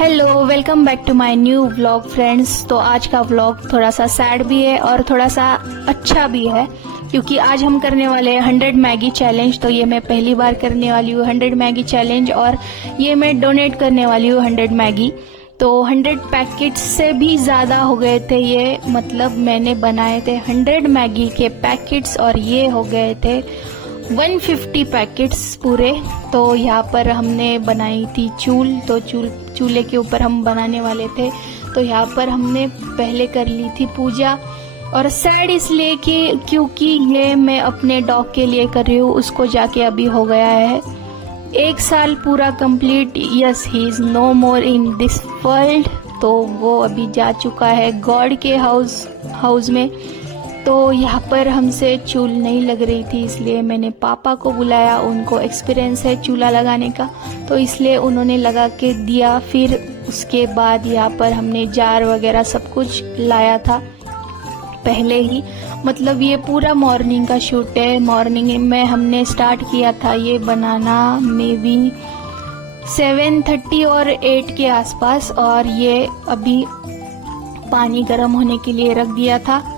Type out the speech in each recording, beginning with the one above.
Hello, welcome back to my new vlog friends. तो आज का व्लॉग थोड़ा सा सैड भी है और थोड़ा सा अच्छा भी है, क्योंकि आज हम करने वाले हैं 100 मैगी चैलेंज। तो ये मैं पहली बार करने वाली हूँ 100 मैगी चैलेंज, और ये मैं डोनेट करने वाली हूँ 100 मैगी। तो 100 पैकेट्स से भी ज़्यादा हो गए थे ये, मतलब मैंने बनाए थे 100 मैगी के पैकेट्स और ये हो गए थे 150 पैकेट्स पूरे। तो यहाँ पर हमने बनाई थी चूल, तो चूल्हे के ऊपर हम बनाने वाले थे। तो यहाँ पर हमने पहले कर ली थी पूजा। और सैड इसलिए कि क्योंकि ये मैं अपने डॉग के लिए कर रही हूँ, उसको जाके अभी हो गया है 1 साल पूरा complete. Yes, he is no more in this world. तो वो अभी जा चुका है गॉड के हाउस में। तो यहाँ पर हमसे चूल नहीं लग रही थी, इसलिए मैंने पापा को बुलाया। उनको एक्सपीरियंस है चूल्हा लगाने का, तो इसलिए उन्होंने लगा के दिया। फिर उसके बाद यहाँ पर हमने जार वगैरह सब कुछ लाया था पहले ही। मतलब ये पूरा मॉर्निंग का शूट है। मॉर्निंग में हमने स्टार्ट किया था ये बनाना मे बी 7:30 और 8 के आसपास, और ये अभी पानी गर्म होने के लिए रख दिया था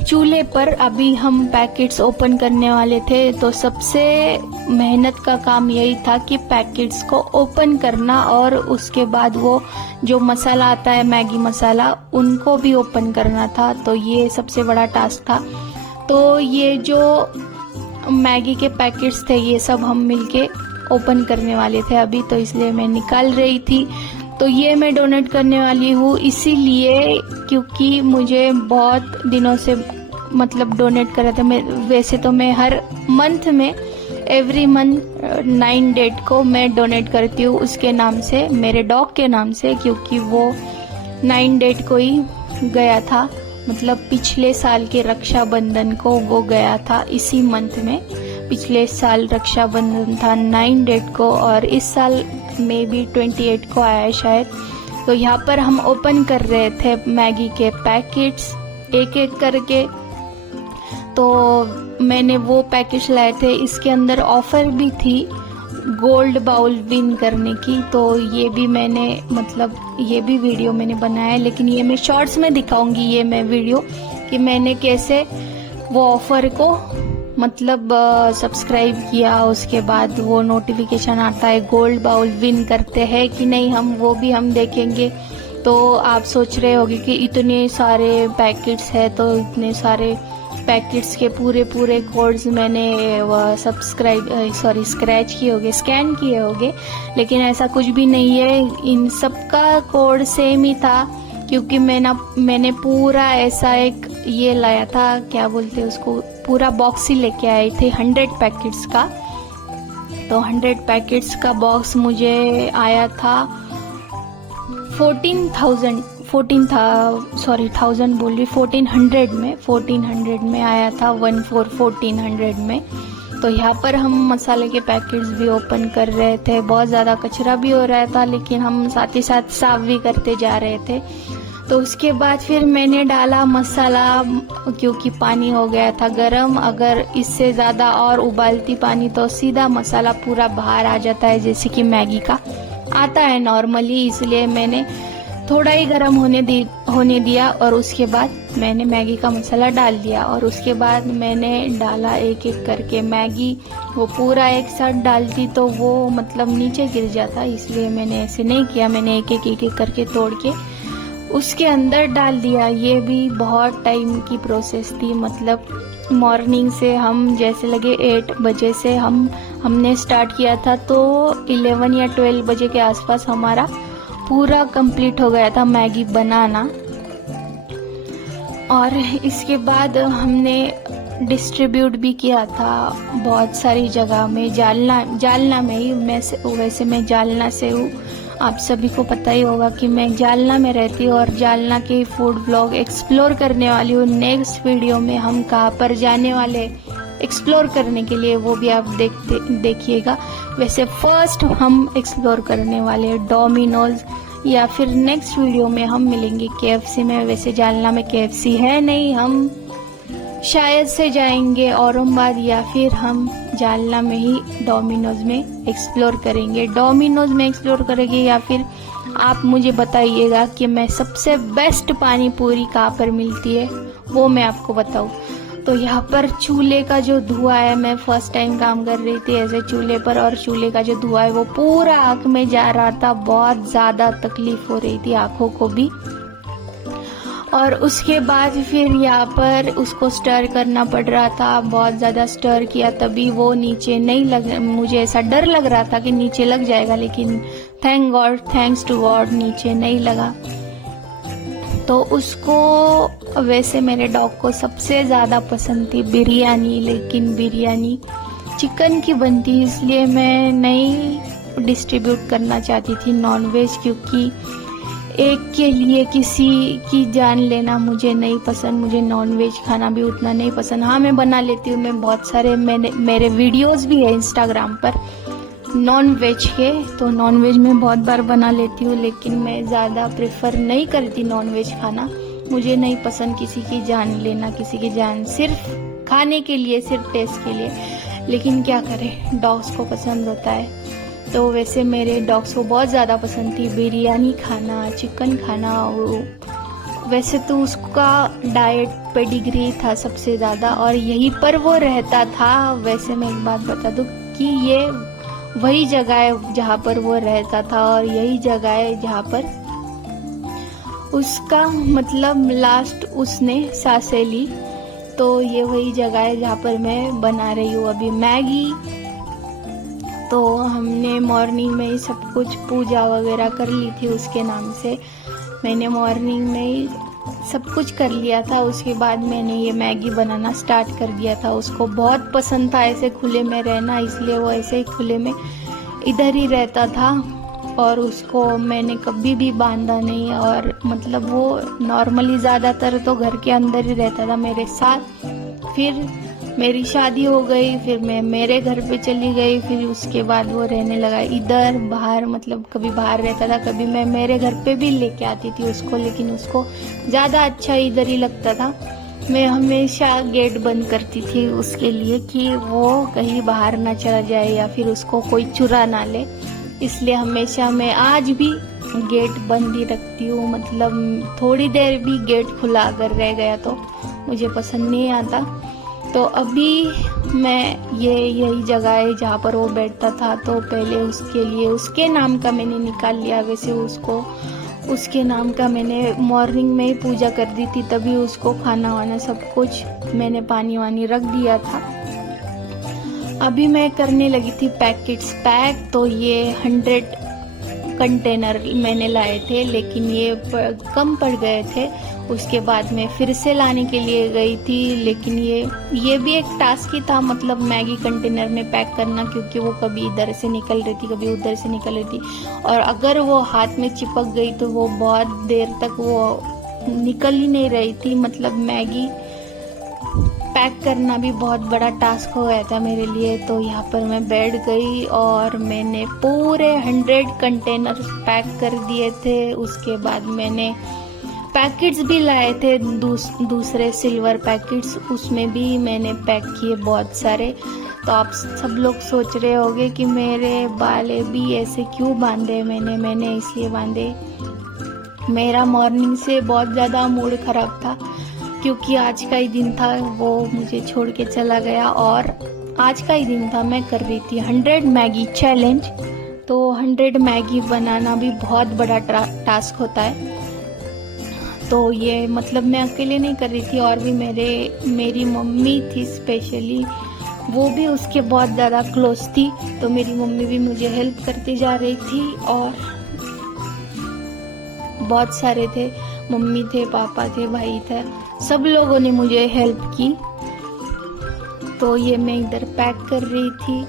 चूल्हे पर। अभी हम पैकेट्स ओपन करने वाले थे। तो सबसे मेहनत का काम यही था कि पैकेट्स को ओपन करना, और उसके बाद वो जो मसाला आता है मैगी मसाला, उनको भी ओपन करना था। तो ये सबसे बड़ा टास्क था। तो ये जो मैगी के पैकेट्स थे ये सब हम मिलके ओपन करने वाले थे अभी, तो इसलिए मैं निकाल रही थी। तो ये मैं डोनेट करने वाली हूँ इसीलिए क्योंकि मुझे बहुत दिनों से मतलब डोनेट कर रहा था। मैं वैसे तो मैं हर मंथ में एवरी मंथ 9 डेट को मैं डोनेट करती हूँ उसके नाम से, मेरे डॉग के नाम से, क्योंकि वो 9 डेट को ही गया था। मतलब पिछले साल के रक्षाबंधन को वो गया था इसी मंथ में। पिछले साल रक्षाबंधन था 9 डेट को, और इस साल मे बी 28 को आया है शायद। तो यहाँ पर हम ओपन कर रहे थे मैगी के पैकेट्स एक एक करके। तो मैंने वो पैकेट्स लाए थे, इसके अंदर ऑफर भी थी गोल्ड बाउल विन करने की। तो ये भी मैंने मतलब ये भी वीडियो मैंने बनाया है, लेकिन ये मैं शॉर्ट्स में दिखाऊंगी ये मैं वीडियो कि मैंने कैसे वो ऑफर को मतलब सब्सक्राइब किया। उसके बाद वो नोटिफिकेशन आता है गोल्ड बाउल विन करते हैं कि नहीं, हम देखेंगे। तो आप सोच रहे होंगे कि इतने सारे पैकेट्स है, तो इतने सारे पैकेट्स के पूरे कोड्स मैंने स्क्रैच किए होंगे, स्कैन किए होंगे, लेकिन ऐसा कुछ भी नहीं है। इन सबका कोड सेम ही था, क्योंकि मैंने पूरा ऐसा एक ये लाया था, क्या बोलते हैं उसको, पूरा बॉक्स ही लेके आई थी 100 पैकेट्स का। तो 100 पैकेट्स का बॉक्स मुझे आया था 1400 में आया था, 1400 में। तो यहाँ पर हम मसाले के पैकेट्स भी ओपन कर रहे थे। बहुत ज़्यादा कचरा भी हो रहा था, लेकिन हम साथ ही साथ साफ भी करते जा रहे थे। तो उसके बाद फिर मैंने डाला मसाला, क्योंकि पानी हो गया था गरम। अगर इससे ज़्यादा और उबालती पानी तो सीधा मसाला पूरा बाहर आ जाता है, जैसे कि मैगी का आता है नॉर्मली। इसलिए मैंने थोड़ा ही गरम होने दिया, और उसके बाद मैंने मैगी का मसाला डाल दिया। और उसके बाद मैंने डाला एक एक करके मैगी। वो पूरा एक साथ डालती तो वो मतलब नीचे गिर जाता, इसलिए मैंने ऐसे नहीं किया। मैंने एक एक करके तोड़ के उसके अंदर डाल दिया। ये भी बहुत टाइम की प्रोसेस थी। मतलब मॉर्निंग से हम जैसे लगे 8 बजे से हमने स्टार्ट किया था, तो 11 या 12 बजे के आसपास हमारा पूरा कंप्लीट हो गया था मैगी बनाना। और इसके बाद हमने डिस्ट्रीब्यूट भी किया था बहुत सारी जगह में। जालना में ही वैसे मैं जालना से हूँ, आप सभी को पता ही होगा कि मैं जालना में रहती हूँ, और जालना के फूड ब्लॉग एक्सप्लोर करने वाली हूँ। नेक्स्ट वीडियो में हम कहाँ पर जाने वाले एक्सप्लोर करने के लिए, वो भी आप देखिएगा। वैसे फर्स्ट हम एक्सप्लोर करने वाले डोमिनोज, या फिर नेक्स्ट वीडियो में हम मिलेंगे KFC में। वैसे जालना में KFC है नहीं, हम शायद से जाएंगे औरंगाबाद, या फिर हम जालना में ही डोमिनोज में एक्सप्लोर करेंगे या फिर आप मुझे बताइएगा कि मैं सबसे बेस्ट पानी पूरी कहाँ पर मिलती है, वो मैं आपको बताऊँ। तो यहाँ पर चूल्हे का जो धुआं है, मैं फर्स्ट टाइम काम कर रही थी ऐसे चूल्हे पर, और चूल्हे का जो धुआं है वो पूरा आँख में जा रहा था, बहुत ज़्यादा तकलीफ हो रही थी आँखों को भी। और उसके बाद फिर यहाँ पर उसको स्टर करना पड़ रहा था, बहुत ज़्यादा स्टर किया तभी वो नीचे नहीं लग, मुझे ऐसा डर लग रहा था कि नीचे लग जाएगा, लेकिन thank God, thanks to God नीचे नहीं लगा। तो उसको, वैसे मेरे डॉग को सबसे ज़्यादा पसंद थी बिरयानी, लेकिन बिरयानी चिकन की बनती, इसलिए मैं नहीं डिस्ट्रीब्यूट करना चाहती थी नॉनवेज, क्योंकि एक के लिए किसी की जान लेना मुझे नहीं पसंद। मुझे नॉनवेज खाना भी उतना नहीं पसंद। हाँ, मैं बना लेती हूँ, मैं बहुत सारे मेरे वीडियोस भी है इंस्टाग्राम पर नॉनवेज के, तो नॉनवेज में बहुत बार बना लेती हूँ, लेकिन मैं ज़्यादा प्रेफर नहीं करती नॉनवेज खाना। मुझे नहीं पसंद किसी की जान लेना, किसी की जान सिर्फ खाने के लिए, सिर्फ टेस्ट के लिए, लेकिन क्या करें, डॉग्स को पसंद होता है। तो वैसे मेरे डॉग्स को बहुत ज़्यादा पसंद थी बिरयानी खाना, चिकन खाना। वैसे तो उसका डाइट पेडिग्री था सबसे ज़्यादा, और यहीं पर वो रहता था। वैसे मैं एक बात बता दूँ कि ये वही जगह है जहाँ पर वो रहता था, और यही जगह है जहाँ पर उसका मतलब लास्ट उसने सांसें ली। तो ये वही जगह है जहाँ पर मैं बना रही हूँ अभी मैगी। तो हमने मॉर्निंग में ही सब कुछ पूजा वगैरह कर ली थी उसके नाम से। मैंने मॉर्निंग में ही सब कुछ कर लिया था। उसके बाद मैंने ये मैगी बनाना स्टार्ट कर दिया था। उसको बहुत पसंद था ऐसे खुले में रहना, इसलिए वो ऐसे ही खुले में इधर ही रहता था, और उसको मैंने कभी भी बांधा नहीं। और मतलब वो नॉर्मली ज़्यादातर तो घर के अंदर ही रहता था मेरे साथ। फिर मेरी शादी हो गई, फिर मैं मेरे घर पे चली गई, फिर उसके बाद वो रहने लगा इधर बाहर, मतलब कभी बाहर रहता था, कभी मैं मेरे घर पे भी लेके आती थी उसको, लेकिन उसको ज़्यादा अच्छा इधर ही लगता था। मैं हमेशा गेट बंद करती थी उसके लिए कि वो कहीं बाहर ना चला जाए या फिर उसको कोई चुरा ना ले, इसलिए हमेशा मैं आज भी गेट बंद ही रखती हूँ। मतलब थोड़ी देर भी गेट खुला अगर रह गया तो मुझे पसंद नहीं आता। तो अभी मैं यही जगह है जहाँ पर वो बैठता था, तो पहले उसके लिए उसके नाम का मैंने निकाल लिया। वैसे उसको उसके नाम का मैंने मॉर्निंग में ही पूजा कर दी थी, तभी उसको खाना वाना सब कुछ मैंने पानी वानी रख दिया था। अभी मैं करने लगी थी पैकेट्स पैक। तो ये 100 कंटेनर मैंने लाए थे, लेकिन ये कम पड़ गए थे। उसके बाद मैं फिर से लाने के लिए गई थी, लेकिन ये भी एक टास्क ही था, मतलब मैगी कंटेनर में पैक करना, क्योंकि वो कभी इधर से निकल रही थी, कभी उधर से निकल रही थी, और अगर वो हाथ में चिपक गई तो वो बहुत देर तक वो निकल ही नहीं रही थी। मतलब मैगी पैक करना भी बहुत बड़ा टास्क हो गया था मेरे लिए। तो यहाँ पर मैं बैठ गई और मैंने पूरे 100 कंटेनर पैक कर दिए थे। उसके बाद मैंने पैकेट्स भी लाए थे, दूसरे सिल्वर पैकेट्स, उसमें भी मैंने पैक किए बहुत सारे। तो आप सब लोग सोच रहे होंगे कि मेरे बाल भी ऐसे क्यों बांधे मैंने इसलिए बांधे। मेरा मॉर्निंग से बहुत ज़्यादा मूड ख़राब था, क्योंकि आज का ही दिन था, वो मुझे छोड़ के चला गया, और आज का ही दिन था, मैं कर रही थी 100 मैगी चैलेंज। तो 100 मैगी बनाना भी बहुत बड़ा टास्क होता है। तो ये मतलब मैं अकेले नहीं कर रही थी, और भी मेरी मम्मी थी स्पेशली, वो भी उसके बहुत ज़्यादा क्लोज थी। तो मेरी मम्मी भी मुझे हेल्प करती जा रही थी, और बहुत सारे थे, मम्मी थे, पापा थे, भाई थे, सब लोगों ने मुझे हेल्प की। तो ये मैं इधर पैक कर रही थी,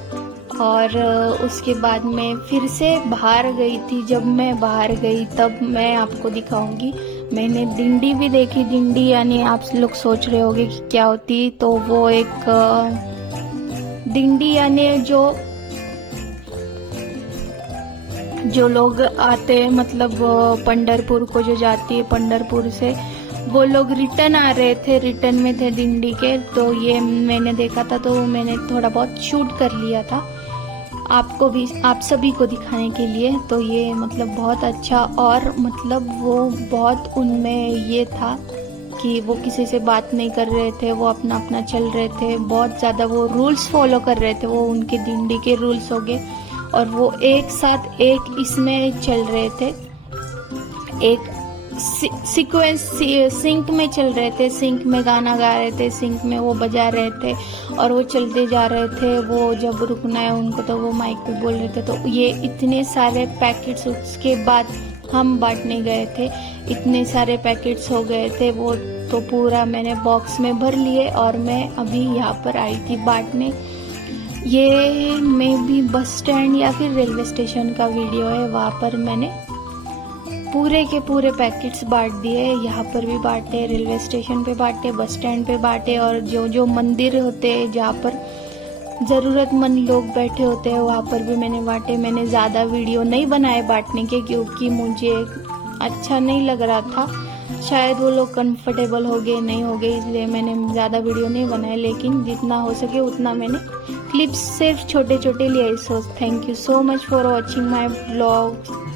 और उसके बाद मैं फिर से बाहर गई थी। जब मैं बाहर गई तब मैं आपको दिखाऊंगी। मैंने डिंडी भी देखी। डिंडी यानी आप लोग सोच रहे होंगे कि क्या होती, तो वो एक डिंडी यानी जो लोग आते हैं, मतलब पंढरपुर को जो जाती है, पंढरपुर से वो लोग रिटर्न आ रहे थे, रिटर्न में थे डिंडी के। तो ये मैंने देखा था, तो मैंने थोड़ा बहुत शूट कर लिया था। आपको भी, आप सभी को दिखाने के लिए। तो ये मतलब बहुत अच्छा, और मतलब वो बहुत उनमें ये था कि वो किसी से बात नहीं कर रहे थे, वो अपना अपना चल रहे थे, बहुत ज़्यादा वो रूल्स फॉलो कर रहे थे, वो उनके दिंडी के रूल्स हो गए, और वो एक साथ एक इसमें चल रहे थे, एक सीक्वेंस सिंक में चल रहे थे, सिंक में गाना गा रहे थे, सिंक में वो बजा रहे थे, और वो चलते जा रहे थे। वो जब रुकना है उनको तो वो माइक पे बोल रहे थे। तो ये इतने सारे पैकेट्स उसके बाद हम बांटने गए थे, इतने सारे पैकेट्स हो गए थे वो, तो पूरा मैंने बॉक्स में भर लिए और मैं अभी यहाँ पर आई थी बांटने। ये मे बी बस स्टैंड या फिर रेलवे स्टेशन का वीडियो है, वहाँ पर मैंने पूरे के पूरे पैकेट्स बांट दिए। यहाँ पर भी बांटे, रेलवे स्टेशन पे बांटे, बस स्टैंड पे बांटे, और जो जो मंदिर होते हैं जहाँ पर ज़रूरतमंद लोग बैठे होते हैं वहाँ पर भी मैंने बांटे। मैंने ज़्यादा वीडियो नहीं बनाए बांटने के, क्योंकि मुझे अच्छा नहीं लग रहा था, शायद वो लोग कंफर्टेबल हो गए नहीं हो गए, इसलिए मैंने ज़्यादा वीडियो नहीं बनाए। लेकिन जितना हो सके उतना मैंने क्लिप्स सिर्फ छोटे छोटे लिए। So thank you so much for watching my blog.